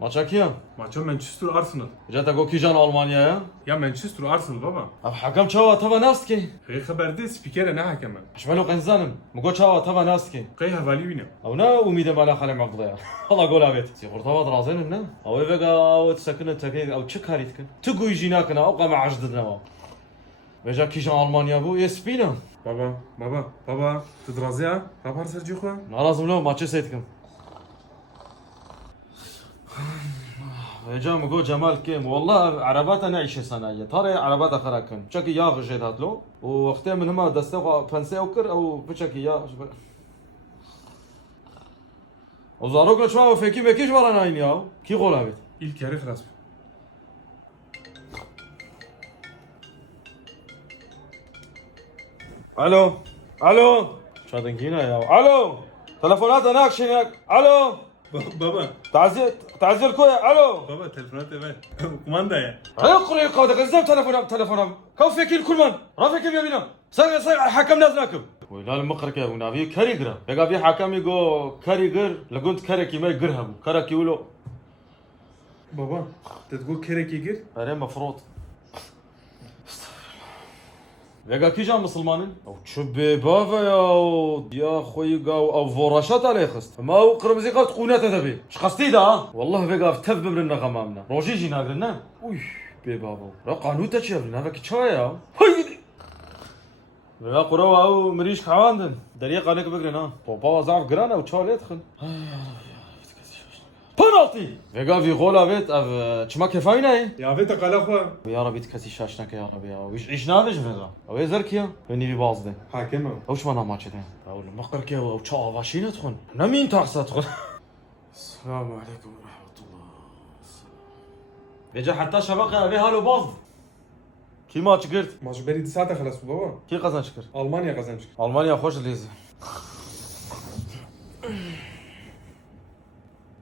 Maça kiya? Maça Manchester Arsenal. Jata go kijan Almanya'ya? Ya Manchester Arsenal baba. Ab hakam çava tava nastki. Qey xeberdi spikere ne hakeme. Şmalo qenzanim. Mugo çava tava nastki. Qey havali wine. او نا امید بالا خاله مقضيه والله قول ابيت سي قرطبه درازين لنا او بقى او تسكن تكيك او تشك هاريتكن تقوي جيناكنا او قام عجدنا بجا كيجان المانيا بو يسبينا Baba. Tedrazı ya. Rapar serci xo. لازم لو ماتش سيتكم جا مقول جمال كيم والله عرباتنا نعيش صناعيه ترى عربات اخراكن شكي يا غجيت هاتلو ووقتها من هما دستوا فنسي اوكر او بشكي يا وزاروك شو فيكي مكيش ورانا يا كي غولابت İlk yarı xlas. الو شادن هنا يا الو تلفونات هناك شنك الو Baba. تعزير كويا الو Baba telefonat ver. Kumanda ya. اقرا قادك ازاي تلفونات كم فيك الكل من رافيك يا بينا ساق حكم نازناكم ولا المقرك يا ابو نبي كاريغرا بقى في حكم يقول كاريغر لقنت كاركي ما يقرهم كاركي ولو Baba. Tedgo kereki gir. اري مفروض بقى كيجا مسلمانين او تشبي بافا يا خوي قاو او فوراشات عليه خست ما هو قرب زي قاو تقونات تبي اش قصدي دا والله بقى تذبب لنا غمامنا روجي جينا قلنا وي بي بابا را قانون تشير لنا فك تشايا هاي بقى قروا او مريش كواندن دريق عليك بقرنا بابا زعف قرانا وتشال يدخل بنالتي بقى في غولا بيت اف تشما كيفاينا Ya ve takala xo. يا ربي تكسي شاشنك يا ربي يا ويش عيشنا ليش فيها او يزركيا بني في باصدي Hakeme. اوش ما ماتش ده او المقرك يا او تشا باشين تدخل انا مين تحصى تدخل Selamun aleyküm ve rahmetullah. بيجا حتى شبكه ابي هالو باص كي ماتش قرت Maç beri saate xlas baba. كي قزان شكر Almanya kazanacak. المانيا خوش ليزي